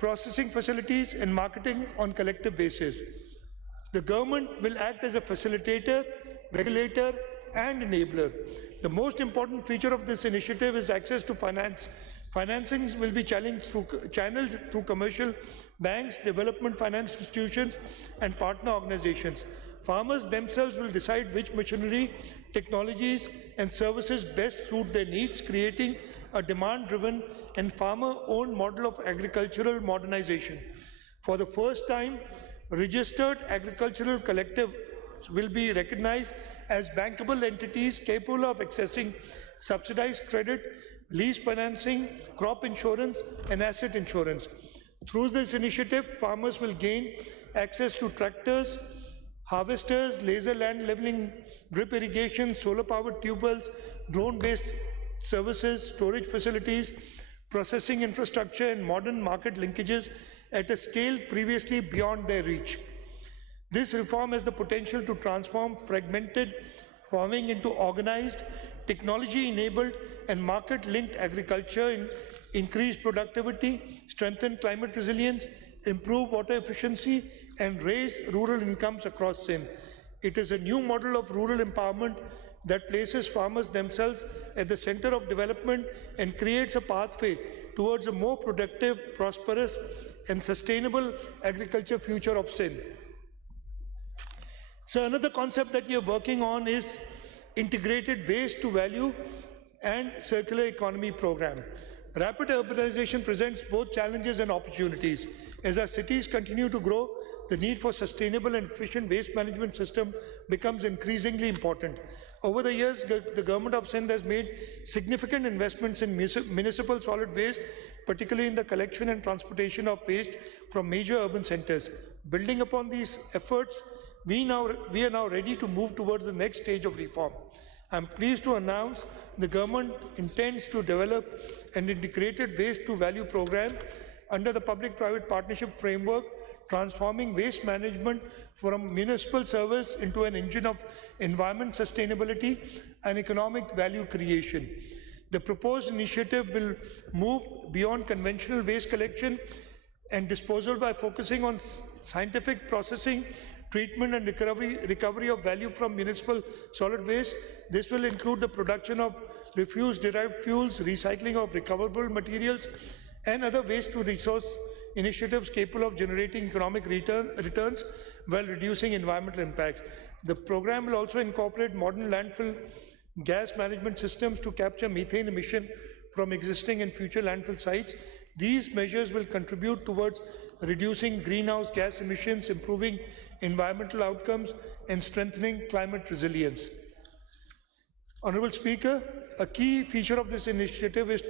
processing facilities, and marketing on collective basis. The government will act as a facilitator, regulator, and enabler. The most important feature of this initiative is access to finance. Financings will be channeled through commercial banks, development finance institutions, and partner organizations. Farmers themselves will decide which machinery, technologies, and services best suit their needs, creating a demand-driven and farmer-owned model of agricultural modernization. For the first time, registered agricultural collectives will be recognized as bankable entities capable of accessing subsidized credit, lease financing, crop insurance, and asset insurance. Through this initiative, farmers will gain access to tractors, harvesters, laser land leveling, drip irrigation, solar-powered tube wells, drone-based services, storage facilities, processing infrastructure, and modern market linkages at a scale previously beyond their reach. This reform has the potential to transform fragmented farming into organized, technology-enabled, and market-linked agriculture, increase productivity, strengthen climate resilience, improve water efficiency, and raise rural incomes across Sindh. It is a new model of rural empowerment that places farmers themselves at the center of development and creates a pathway towards a more productive, prosperous, and sustainable agriculture future of Sindh. So another concept that we are working on is integrated waste to value and circular economy program. Rapid urbanization presents both challenges and opportunities. As our cities continue to grow, the need for sustainable and efficient waste management system becomes increasingly important. Over the years, the government of Sindh has made significant investments in municipal solid waste, particularly in the collection and transportation of waste from major urban centers. Building upon these efforts, we are now ready to move towards the next stage of reform. I'm pleased to announce the government intends to develop an integrated waste to value program under the public-private partnership framework, transforming waste management from municipal service into an engine of environment sustainability and economic value creation. The proposed initiative will move beyond conventional waste collection and disposal by focusing on scientific processing, treatment and recovery of value from municipal solid waste. This will include the production of refuse-derived fuels, recycling of recoverable materials, and other waste-to-resource initiatives capable of generating economic returns while reducing environmental impacts. The program will also incorporate modern landfill gas management systems to capture methane emission from existing and future landfill sites. These measures will contribute towards reducing greenhouse gas emissions, improving environmental outcomes, and strengthening climate resilience. Honorable Speaker, a key feature of this initiative is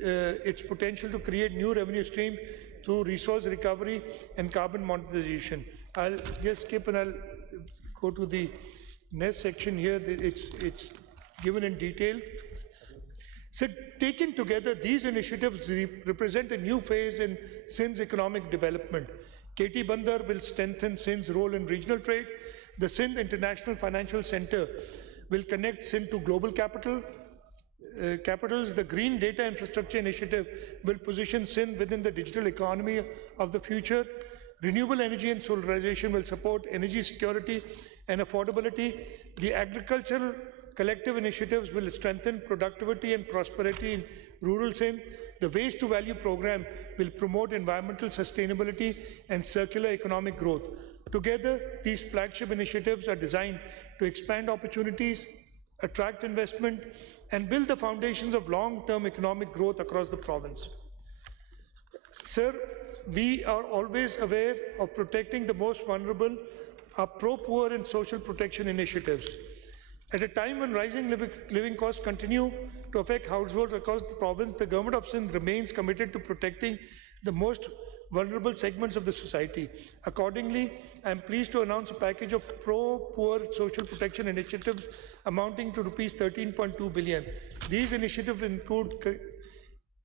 its potential to create new revenue streams through resource recovery and carbon monetization. I'll just skip and I'll go to the next section here. It's given in detail. So taken together, these initiatives represent a new phase in Sindh's economic development. KT Bandar will strengthen Sindh's role in regional trade. The Sindh International Financial Center will connect Sindh to global capitals. The Green Data Infrastructure Initiative will position Sindh within the digital economy of the future. Renewable energy and solarization will support energy security and affordability. The agricultural collective initiatives will strengthen productivity and prosperity in rural Sindh. The Waste to Value program will promote environmental sustainability and circular economic growth. Together, these flagship initiatives are designed to expand opportunities, attract investment, and build the foundations of long-term economic growth across the province. Sir, we are always aware of protecting the most vulnerable, our pro-poor and social protection initiatives. At a time when rising living costs continue to affect households across the province, the government of Sindh remains committed to protecting the most vulnerable segments of the society. Accordingly, I am pleased to announce a package of pro-poor social protection initiatives amounting to Rs 13.2 billion. These initiatives include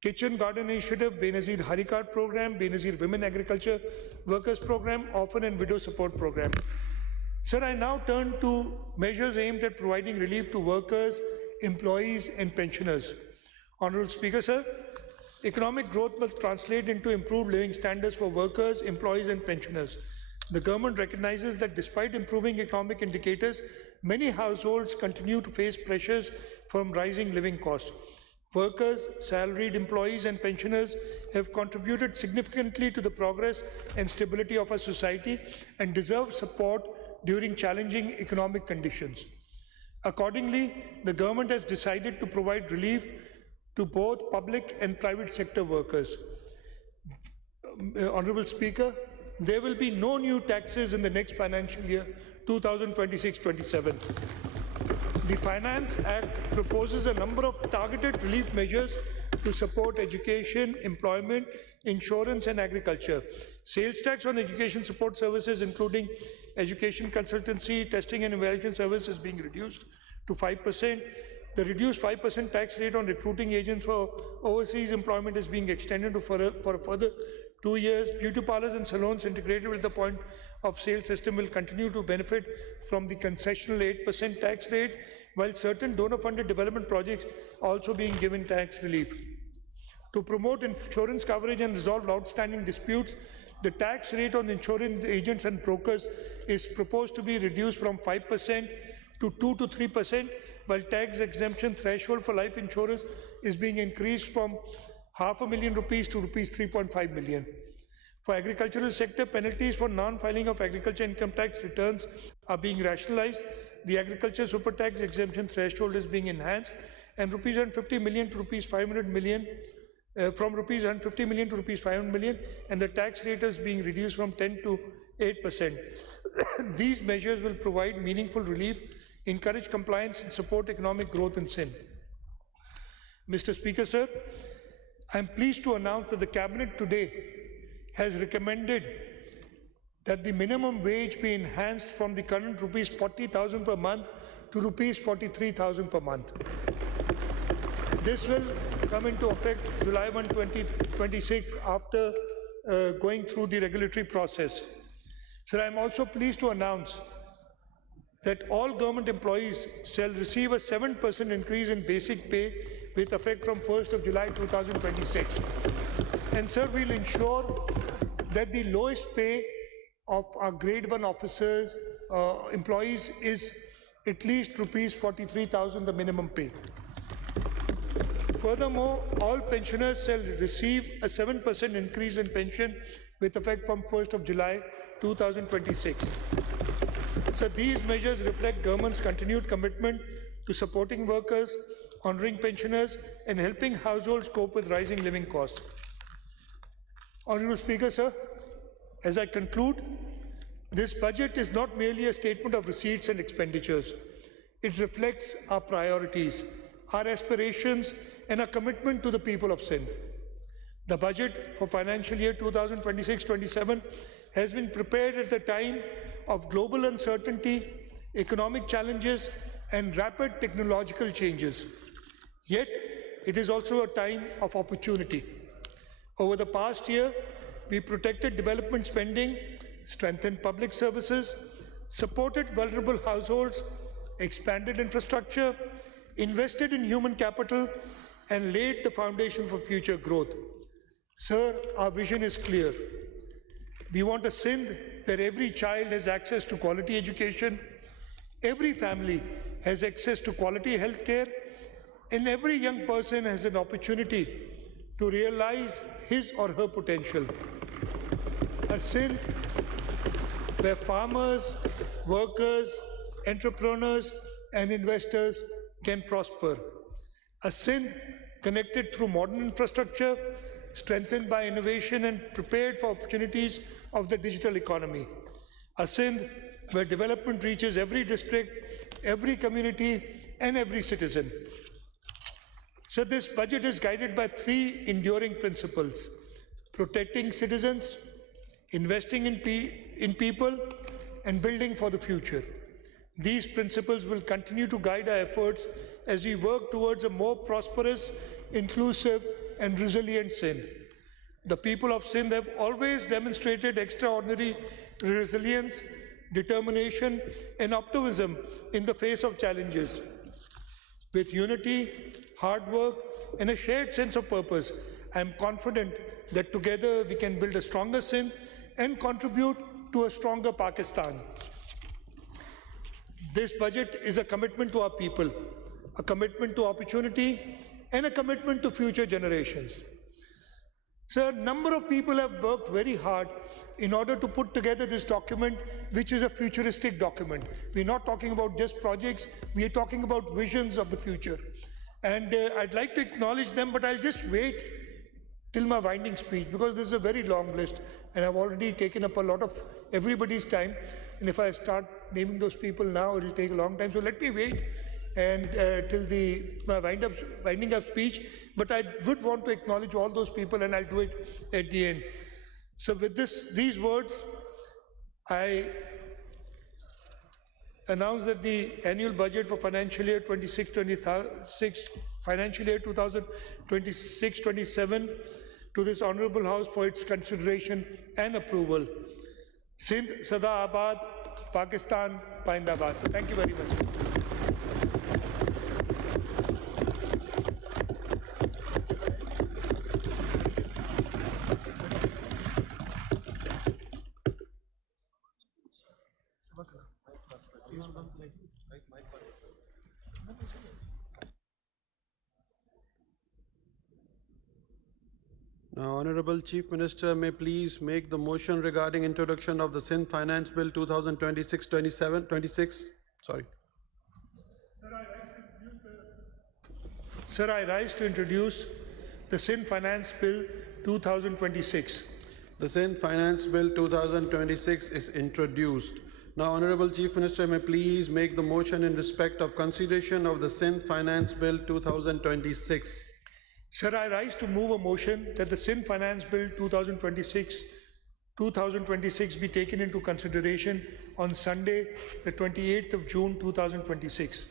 Kitchen Garden Initiative, Benazir Hari Card Program, Benazir Women Agriculture Workers Program, Orphan and Widow Support Program. Sir, I now turn to measures aimed at providing relief to workers, employees, and pensioners. Honorable Speaker, sir, Economic growth must translate into improved living standards for workers, employees, and pensioners. The government recognizes that despite improving economic indicators, many households continue to face pressures from rising living costs. Workers, salaried employees, and pensioners have contributed significantly to the progress and stability of our society and deserve support during challenging economic conditions. Accordingly, the government has decided to provide relief to both public and private sector workers. Honorable Speaker, there will be no new taxes in the next financial year 2026-27. The Finance Act proposes a number of targeted relief measures to support education, employment, insurance, and agriculture. Sales tax on education support services, including education consultancy, testing and evaluation services, is being reduced to 5%. The reduced 5% tax rate on recruiting agents for overseas employment is being extended for a further 2 years. Beauty parlors and salons integrated with the point of sale system will continue to benefit from the concessional 8% tax rate, while certain donor-funded development projects also being given tax relief. To promote insurance coverage and resolve outstanding disputes, the tax rate on insurance agents and brokers is proposed to be reduced from 5% to 2 to 3%, while tax exemption threshold for life insurance is being increased from ₹500,000 to ₹3.5 million. For agricultural sector, penalties for non-filing of agriculture income tax returns are being rationalized. The agriculture super tax exemption threshold is being enhanced, and ₹150 million to ₹500 million, from ₹150 million to ₹500 million, and the tax rate is being reduced from 10 to 8%. These measures will provide meaningful relief, encourage compliance, and support economic growth in Sindh. Mr. Speaker, sir, I am pleased to announce that the Cabinet today has recommended that the minimum wage be enhanced from the current ₹40,000 per month to ₹43,000 per month. This will come into effect July 1, 2026 after going through the regulatory process. Sir, I am also pleased to announce that all government employees shall receive a 7% increase in basic pay with effect from 1st of July 2026. And sir, we'll ensure that the lowest pay of our grade 1 officers, employees is at least ₹43,000, the minimum pay. Furthermore, all pensioners shall receive a 7% increase in pension with effect from 1st of July 2026. So these measures reflect government's continued commitment to supporting workers, honoring pensioners, and helping households cope with rising living costs. Honorable Speaker, sir, as I conclude, this budget is not merely a statement of receipts and expenditures. It reflects our priorities, our aspirations, and our commitment to the people of Sindh. The budget for financial year 2026-27 has been prepared at the time of global uncertainty, economic challenges, and rapid technological changes. Yet, it is also a time of opportunity. Over the past year, we protected development spending, strengthened public services, supported vulnerable households, expanded infrastructure, invested in human capital, and laid the foundation for future growth. Sir, our vision is clear. We want a Sindh where every child has access to quality education, every family has access to quality health care, and every young person has an opportunity to realize his or her potential. A Sindh where farmers, workers, entrepreneurs, and investors can prosper. A Sindh connected through modern infrastructure, strengthened by innovation and prepared for opportunities of the digital economy. A Sindh where development reaches every district, every community, and every citizen. So this budget is guided by 3 enduring principles: protecting citizens, investing in people, and building for the future. These principles will continue to guide our efforts as we work towards a more prosperous, inclusive, and resilient Sindh. The people of Sindh have always demonstrated extraordinary resilience, determination, and optimism in the face of challenges. With unity, hard work, and a shared sense of purpose, I am confident that together we can build a stronger Sindh and contribute to a stronger Pakistan. This budget is a commitment to our people, a commitment to opportunity, and a commitment to future generations. Sir, a number of people have worked very hard in order to put together this document, which is a futuristic document. We're not talking about just projects, we are talking about visions of the future. And I'd like to acknowledge them, but I'll just wait till my winding speech, because this is a very long list, and I've already taken up a lot of everybody's time. And if I start naming those people now, it'll take a long time. So let me wait and till my winding up speech. But I would want to acknowledge all those people, and I'll do it at the end. So with these words, I announce that the annual budget for financial year 26-27 to this Honourable House for its consideration and approval. Sindh Sada Abad, Pakistan Paindabad. Thank you very much. Now, Honorable Chief Minister may please make the motion regarding introduction of the Sindh Finance Bill 2026. Sorry. Sir, I rise to introduce the Sindh Finance Bill 2026. The Sindh Finance Bill 2026 is introduced. Now, Honorable Chief Minister may please make the motion in respect of consideration of the Sindh Finance Bill 2026. Sir, I rise to move a motion that the Sindh Finance Bill 2026 be taken into consideration on Sunday, the 28th of June 2026.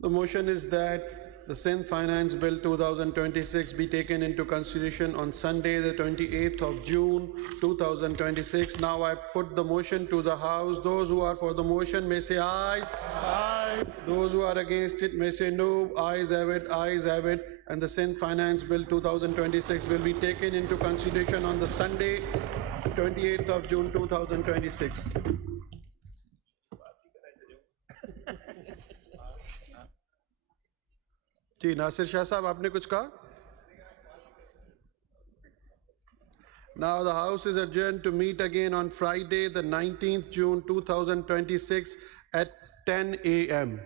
The motion is that the Sindh Finance Bill 2026 be taken into consideration on Sunday, the 28th of June 2026. Now I put the motion to the House. Those who are for the motion may say aye. Aye. Those who are against it may say no. Ayes have it, ayes have it. And the Sindh Finance Bill 2026 will be taken into consideration on the Sunday, 28th of June 2026. जी नासिर शाह साहब आपने कुछ कहा? Now the House is adjourned to meet again on Friday, the 19th June 2026 at 10 a.m.